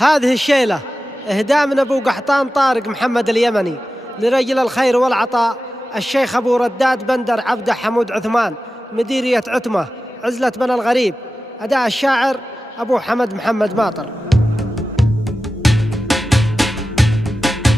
هذه الشيلة إهداء من أبو قحطان طارق محمد اليمني لرجل الخير والعطاء الشيخ أبو رداد بندر عبده حمود عثمان مديرية عتمة عزلة بن الغريب. أداء الشاعر أبو حمد محمد ماطر.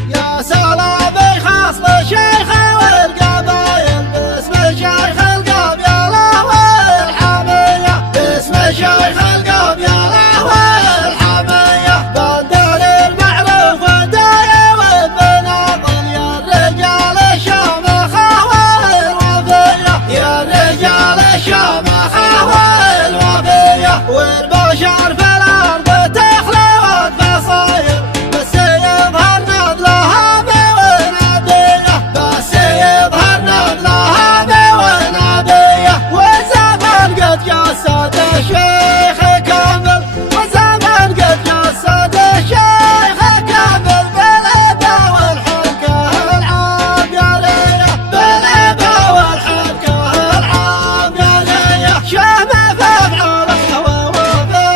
يا سلام خاص الشيخ والقبايل باسم الشيخ القوم يا الله والحمية، باسم الشيخ القوم يا الله والحمية، بندر المعروف وداية والبناضل يا رجال الشامخة والوفية، يا رجال الشامخة والوفية، والبشر في الأرض تخلى وتبصير بس يظهر نبلها بونبية، بس يظهر نبلها بونبية، والزمن قد جسد الشيخ كامل، والزمن قد جسد الشيخ كامل، بالإبا والحركة العبقرية، بالإبا والحركة العبقرية، شهم في أفعاله ووفي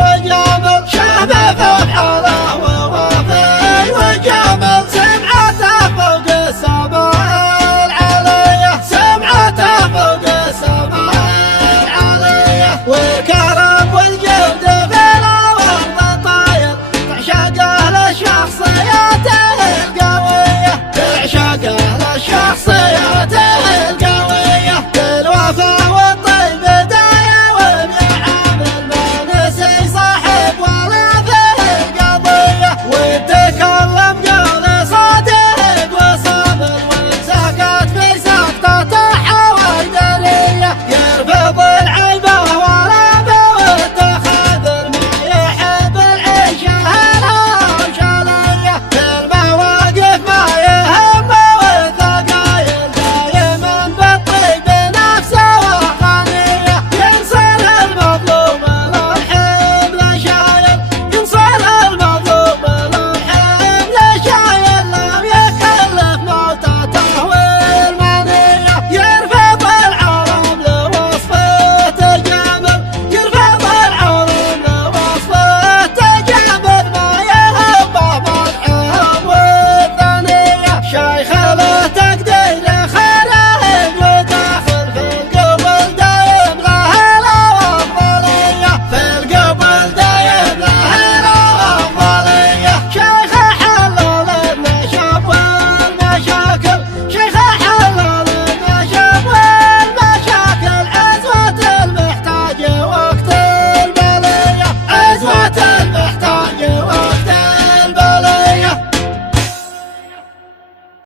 وجمل، شهم في أفعاله